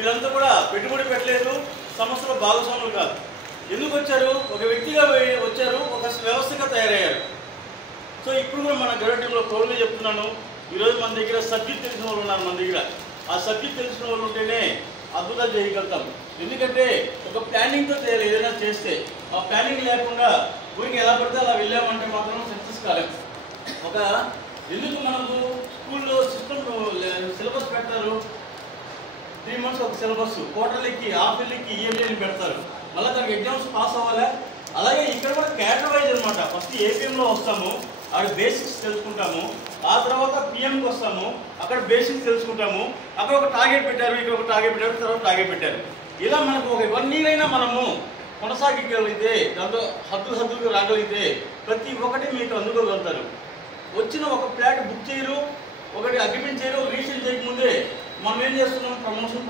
వీళ్ళంతా కూడా పెట్టుబడి పెట్టలేదు, సంస్థలో భాగస్వాములు కాదు. ఎందుకు వచ్చారు? ఒక వ్యక్తిగా వచ్చారు, ఒక వ్యవస్థగా తయారయ్యారు. సో ఇప్పుడు కూడా మన గవర్నమెంట్లో తోడుగా చెప్తున్నాను, ఈరోజు మన దగ్గర సబ్జెక్ట్ తెలిసిన వాళ్ళు ఉన్నారు. మన దగ్గర ఆ సబ్జెక్ట్ తెలిసిన వాళ్ళు ఉంటేనే అద్భుతాలు చేయగలుగుతాం. ఎందుకంటే ఒక ప్లానింగ్తో చేయాలి. ఏదైనా చేస్తే ఆ ప్లానింగ్ లేకుండా ఊరికి ఎలా పడితే అలా వెళ్ళామంటే మాత్రం సక్సెస్ కాలేము. ఎందుకు మనకు స్కూల్లో సిస్టమ్ సిలబస్ పెడతారు, 3 months ఒక సిలబస్, క్వార్టర్లీకి, హాఫ్ ఇయర్లీకి, ఇయర్లీ పెడతారు. మళ్ళీ దానికి ఎగ్జామ్స్ పాస్ అవ్వాలా. అలాగే ఇక్కడ కూడా క్యాటర్ వైజ్ అనమాట. ఫస్ట్ ఏపీఎంలో వస్తాము, అక్కడ బేసిక్స్ తెలుసుకుంటాము. ఆ తర్వాత పిఎంకి వస్తాము, అక్కడ బేసిక్స్ తెలుసుకుంటాము. అక్కడ ఒక టార్గెట్ పెట్టారు, ఇక్కడ ఒక టార్గెట్ పెట్టారు, తర్వాత టార్గెట్ పెట్టారు. ఇలా మనకు ఒక 1 year అయినా మనము కొనసాగగలిగితే, దాంతో హద్దులకు రాగలిగితే ప్రతి ఒక్కటి మీకు అందుకోగలుగుతారు. వచ్చిన ఒక ఫ్లాట్ బుక్ చేయరు, ఒకటి అగ్రిమెంట్ చేయరు, రీసేల్ చేయకముందే మనం ఏం చేస్తున్నాం? ప్రమోషన్